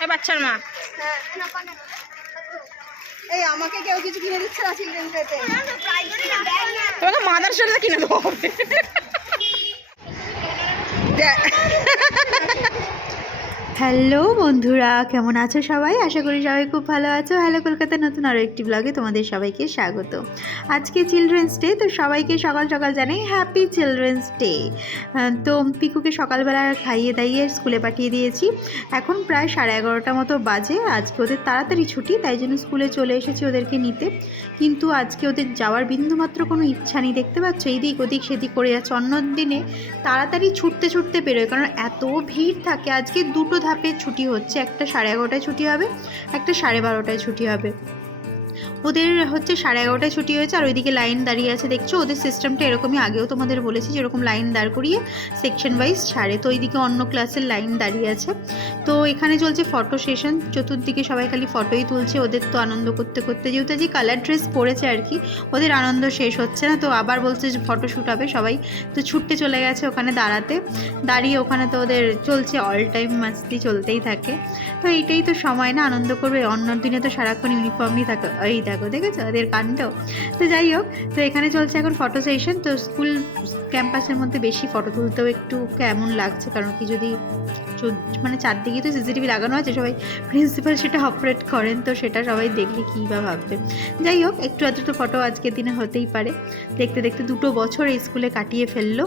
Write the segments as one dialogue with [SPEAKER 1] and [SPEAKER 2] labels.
[SPEAKER 1] এ বাচ্চার মা।
[SPEAKER 2] এই আমাকে কেউ কিছু কিনে দিচ্ছে না চিলড্রেন্স ডেতে
[SPEAKER 1] তোমাকে মাদার শরীরে কিনে দেবো। হবে
[SPEAKER 3] হ্যালো বন্ধুরা, কেমন আছো সবাই? আশা করি সবাই খুব ভালো আছো। হ্যালো কলকাতার নতুন আরও একটি ব্লগে তোমাদের সবাইকে স্বাগত। আজকে চিলড্রেন্স ডে তো সবাইকে সকাল সকাল জানাই হ্যাপি চিলড্রেন্স ডে তো পিকুকে সকালবেলা খাইয়ে দাইয়ে স্কুলে পাঠিয়ে দিয়েছি। এখন প্রায় সাড়ে এগারোটা মতো বাজে। আজকে ওদের তাড়াতাড়ি ছুটি, তাই জন্য স্কুলে চলে এসেছি ওদেরকে নিতে। কিন্তু আজকে ওদের যাওয়ার বিন্দুমাত্র কোনো ইচ্ছা নেই। দেখতে পাচ্ছ, এইদিক ওদিক সেদিক করে যাচ্ছে। অন্য দিনে তাড়াতাড়ি ছুটতে ছুটতে বেরোয়, কারণ এত ভিড় থাকে। আজকে দুটো ধাপে ছুটি হচ্ছে। একটা সাড়ে এগারোটায় ছুটি হবে একটা সাড়ে বারোটায় ছুটি হবে। ওদের হচ্ছে সাড়ে এগারোটায় ছুটি হয়েছে আর ওইদিকে লাইন দাঁড়িয়ে আছে, দেখছ? ওদের সিস্টেমটা এরকমই, আগেও তোমাদের বলেছি যেরকম লাইন দাঁড় করিয়ে সেকশন ওয়াইজ ছাড়ে। তো ওইদিকে অন্য ক্লাসের লাইন দাঁড়িয়ে আছে। তো এখানে চলছে ফটো সেশন চতুর্দিকে সবাই খালি ফটোই তুলছে, ওদের তো আনন্দ করতে করতে, যেহেতু যে কালার ড্রেস পরেছে আর কি, ওদের আনন্দ শেষ হচ্ছে না। তো আবার বলছে যে ফটো শ্যুট হবে সবাই। তো ছুটতে চলে গেছে ওখানে দাঁড়াতে। দাঁড়িয়ে ওখানে তো ওদের চলছে অল টাইম মাস্তি চলতেই থাকে। তো এইটাই তো সময় না, আনন্দ করবে। অন্য দিনে তো সারাক্ষণ ইউনিফর্মই থাকে, এই দেখো দেখেছ? ওদের কাণ্ড। তো যাই হোক, তো এখানে চলছে এখন ফটো সেশন তো স্কুল ক্যাম্পাসের মধ্যে বেশি ফটো তুলতেও একটু কেমন লাগছে? কারণ কি যদি মানে চারদিকে তো সিসিটিভি লাগানো আছে, সবাই প্রিন্সিপাল সেটা অপারেট করেন, তো সেটা সবাই দেখলে কী বা ভাববে? যাই হোক, একটু আধটু ফটো আজকের দিনে হতেই পারে। দেখতে দেখতে দুটো বছর এই স্কুলে কাটিয়ে ফেলল।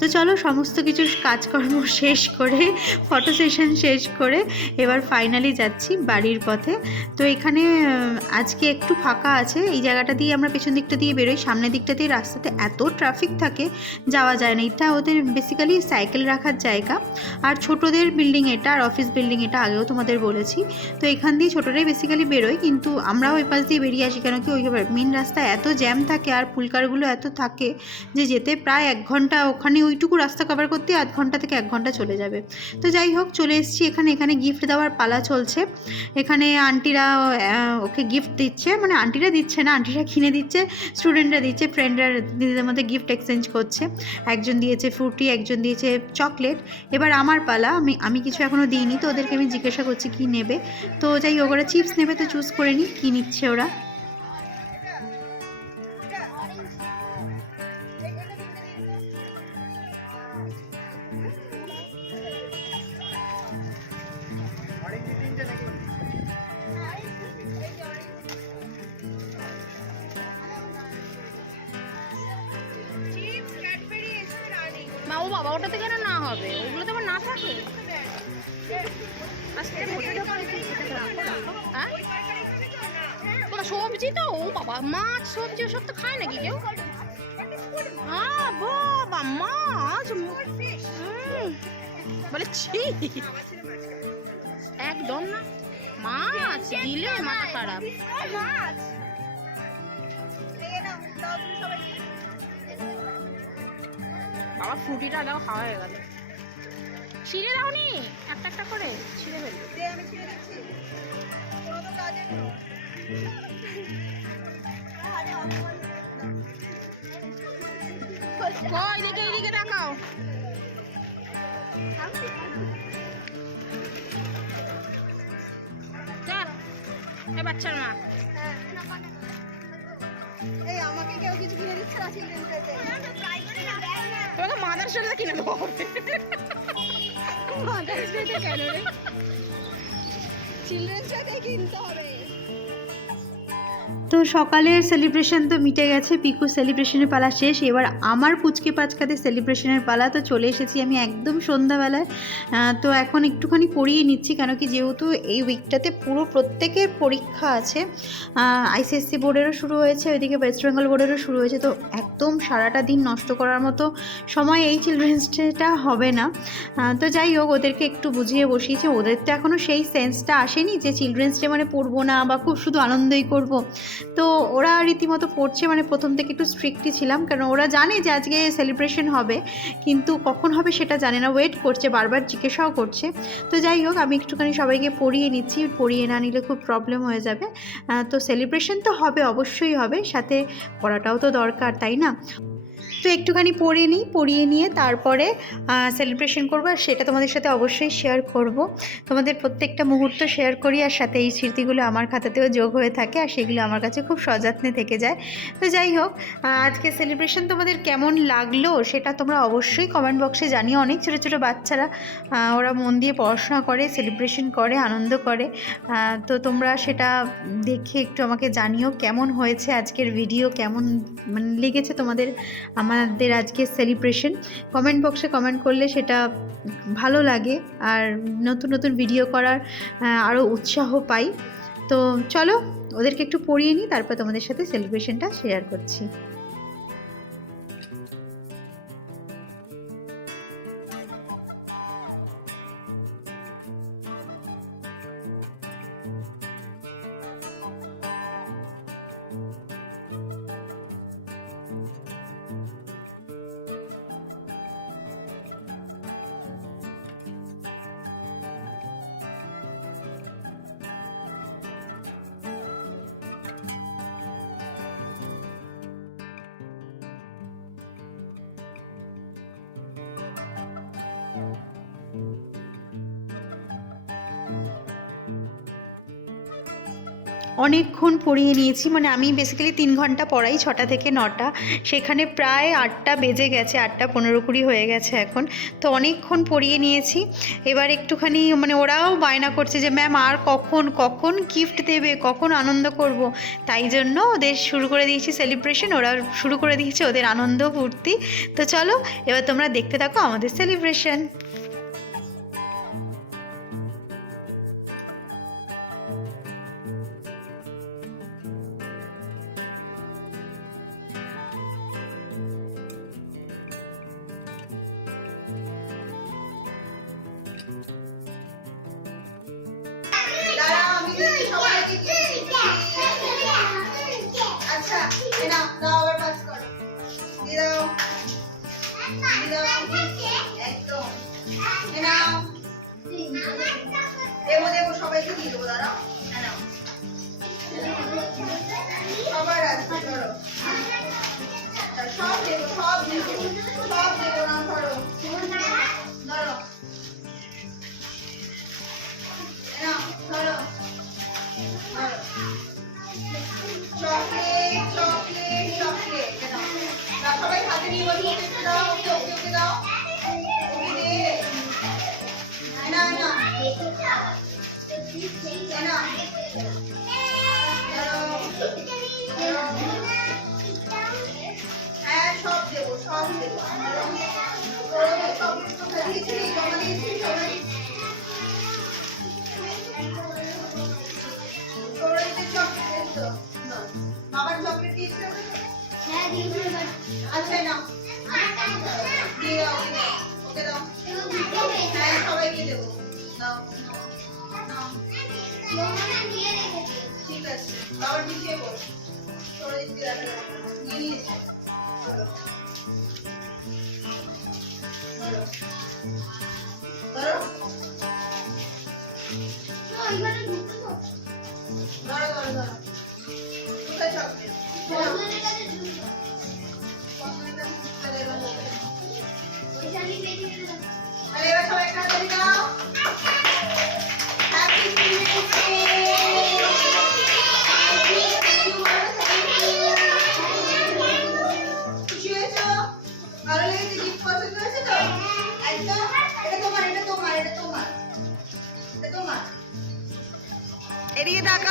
[SPEAKER 3] তো চলো সমস্ত কিছু কাজকর্ম শেষ করে, ফটো সেশন শেষ করে এবার ফাইনালি যাচ্ছি বাড়ির পথে। তো এখানে আজকে একটু ফাঁকা আছে, এই জায়গাটা দিয়ে আমরা পেছন দিকটা দিয়ে বেরোই। সামনের দিকটা দিয়ে রাস্তাতে এত ট্রাফিক থাকে, যাওয়া যায় না। এটা ওদের বেসিক্যালি সাইকেল রাখার জায়গা। আর ছোটদের বিল্ডিং এটা, আর অফিস বিল্ডিং এটা আগেও তোমাদের বলেছি। তো এখান দিয়ে ছোটরাই বেসিক্যালি বেরোয়, কিন্তু আমরাও ওই পাশ দিয়ে বেরিয়ে আসি, কেন কি ওই মেন রাস্তায় এত জ্যাম থাকে, আর পুলকারগুলো এত থাকে যে যেতে প্রায় এক ঘণ্টা ওখানে ওইটুকু রাস্তা কভার করতে আধ ঘণ্টা থেকে এক ঘণ্টা চলে যাবে। তো যাই হোক, চলে এসেছি। এখানে এখানে গিফট দেওয়ার পালা চলছে। এখানে আন্টিরা ওকে গিফট দিচ্ছে। মানে আন্টিরা দিচ্ছে না আন্টিরা কিনে দিচ্ছে স্টুডেন্টরা দিচ্ছে ফ্রেন্ডরা দিদিদের মধ্যে গিফট এক্সচেঞ্জ করছে। একজন দিয়েছে ফ্রুটি একজন দিয়েছে চকলেট এবার আমার পালা, আমি আমি কিছু এখনও দিইনি, তো ওদেরকে আমি জিজ্ঞাসা করছি কি নেবে। তো যাই ওরা চিপস নেবে, তো চুজ করে নিই কী নিচ্ছে ওরা।
[SPEAKER 1] বাবা, ওটাতে কেন না হবে, ওগুলো তো আবার না থাকে। হ্যাঁ? সবজি তো, ও বাবা, মাছ সবজি ওসব তো খায় নাকি কেউ? বাবা, মাছ বলে, ছি, একদম না। মাছ, দিলে মাথা খারাপ। বাবা ফ্রুটিটা দেখো খাওয়া হয়ে গেল। ছিঁড়ে দাওনি? একটা একটা করে ছিঁড়ে ফেলবে।
[SPEAKER 2] দে আমি কিনে দিচ্ছি
[SPEAKER 1] কই এদিকে এদিকে এ বাচ্চার মা।
[SPEAKER 2] এই আমাকে কেউ কিছু কিনে দিচ্ছে না
[SPEAKER 1] মাদার শরীরটা কিনে দেবো। মাদার শরীরটা কেন রে?
[SPEAKER 2] চিলড্রেন্স কিনতে হবে।
[SPEAKER 3] তো সকালের সেলিব্রেশন তো মিটে গেছে, পিকু সেলিব্রেশনের পালা শেষ। এবার আমার পুচকে পাচকাতে সেলিব্রেশনের পালা তো চলে এসেছি আমি একদম সন্ধ্যাবেলায়। তো এখন একটুখানি পড়িয়ে নিচ্ছি, কেন কি যেহেতু এই উইকটাতে পুরো প্রত্যেকের পরীক্ষা আছে। আইসিএসসি বোর্ডেরও শুরু হয়েছে, ওইদিকে ওয়েস্ট বেঙ্গল বোর্ডেরও শুরু হয়েছে। তো একদম সারাটা দিন নষ্ট করার মতো সময় এই চিলড্রেন্স ডেটা হবে না। তো যাই হোক, ওদেরকে একটু বুঝিয়ে বসিয়েছি। ওদের তো এখনও সেই সেন্সটা আসেনি যে চিলড্রেন্স ডে মানে পড়ব না বা খুব শুধু আনন্দই করব। তো ওরা রীতিমতো পড়ছে মানে প্রথম থেকে একটু স্ট্রিক্টই ছিলাম, কারণ ওরা জানে যে আজকে সেলিব্রেশন হবে, কিন্তু কখন হবে সেটা জানে না। ওয়েট করছে, বারবার জিজ্ঞাসাও করছে। তো যাই হোক, আমি একটুখানি সবাইকে পড়িয়ে নিচ্ছি, পড়িয়ে না নিলে খুব প্রবলেম হয়ে যাবে। তো সেলিব্রেশন তো হবে, অবশ্যই হবে, সাথে পড়াটাও তো দরকার, তাই না? তো একটুখানি পড়িয়ে নিই, পড়িয়ে নিয়ে তারপরে সেলিব্রেশন করব। আর সেটা তোমাদের সাথে অবশ্যই শেয়ার করব। তোমাদের প্রত্যেকটা মুহূর্ত শেয়ার করি, আর সাথে এই স্মৃতিগুলো আমার খাতাতেও যোগ হয়ে থাকে, আর সেগুলো আমার কাছে খুব সযত্নে থেকে যায়। তো যাই হোক আজকে সেলিব্রেশন তোমাদের কেমন লাগল সেটা তোমরা অবশ্যই কমেন্ট বক্সে জানিও। অনেক ছোটো ছোটো বাচ্চারা ওরা মন দিয়ে পড়াশোনা করে সেলিব্রেশন করে, আনন্দ করে। তো তোমরা সেটা দেখে একটু আমাকে জানিও কেমন হয়েছে আজকের ভিডিও কেমন মানে লেগেছে তোমাদের আমাদের আজকে সেলিব্রেশন কমেন্ট বক্সে কমেন্ট করলে সেটা ভালো লাগে। আর নতুন নতুন ভিডিও করার আরও উৎসাহ পাই। তো চলো, ওদেরকে একটু পড়িয়ে নিই, তারপর তোমাদের সাথে সেলিব্রেশনটা শেয়ার করছি। অনেকক্ষণ পড়িয়ে নিয়েছি মানে আমি বেসিক্যালি তিন ঘণ্টা পড়াই, ছটা থেকে নটা। সেখানে প্রায় আটটা বেজে গেছে, আটটা পনেরো কুড়ি হয়ে গেছে এখন। তো অনেকক্ষণ পড়িয়ে নিয়েছি। এবার একটুখানি মানে ওরাও বায়না করছে যে, ম্যাম, আর কখন কখন গিফট দেবে, কখন আনন্দ করব? তাই জন্য ওদের শুরু করে দিয়েছি সেলিব্রেশন ওরা শুরু করে দিয়েছে ওদের আনন্দ ফুর্তি। তো চলো, এবার তোমরা দেখতে থাকো আমাদের সেলিব্রেশন
[SPEAKER 2] সবাইকে দিয়ে দেবো, ধরো। সব দেবো, সব দেবো। সব দেবো, নাও, ধরো। ধরো। চকলেট চকলেট চকলেট সবাই হাতে নিয়ে ওকে দাও আচ্ছা নাও দিয়ে দাও ওকে দাও হ্যাঁ সবাইকে দেবো দাও ঠিক আছে, বাবার পিছিয়ে বল সরে নিয়ে নিয়েছে 나라, 나라, 따라 따라. 똑같이 할게요. 그냥. 오늘까지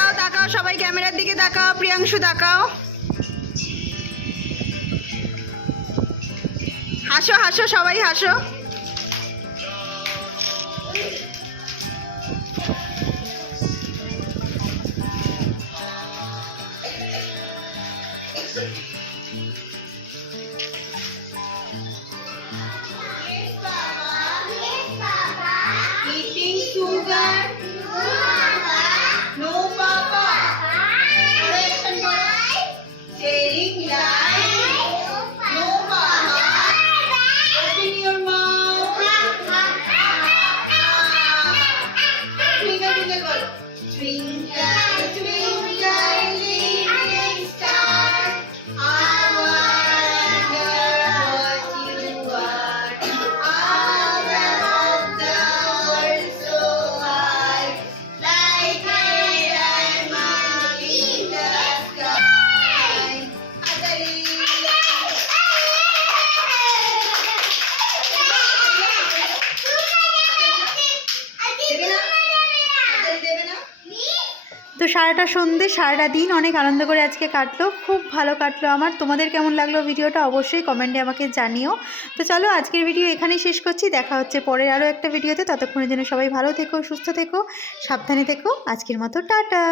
[SPEAKER 2] তাকাও তাকাও সবাই ক্যামেরার দিকে তাকাও প্রিয়াংশু তাকাও হাসো হাসো সবাই হাসো।
[SPEAKER 3] তো সারাটা সন্ধে, সারাটা দিন অনেক আনন্দ করে আজকে কাটলো। খুব ভালো কাটলো আমার। তোমাদের কেমন লাগল ভিডিওটা অবশ্যই কমেন্টে আমাকে জানিও। তো চলো আজকের ভিডিও এখানেই শেষ করছি। দেখা হচ্ছে পরের আরও একটা ভিডিওতে ততক্ষণের জন্য সবাই ভালো থেকো, সুস্থ থেকো, সাবধানে থেকো। আজকের মতো টাটা।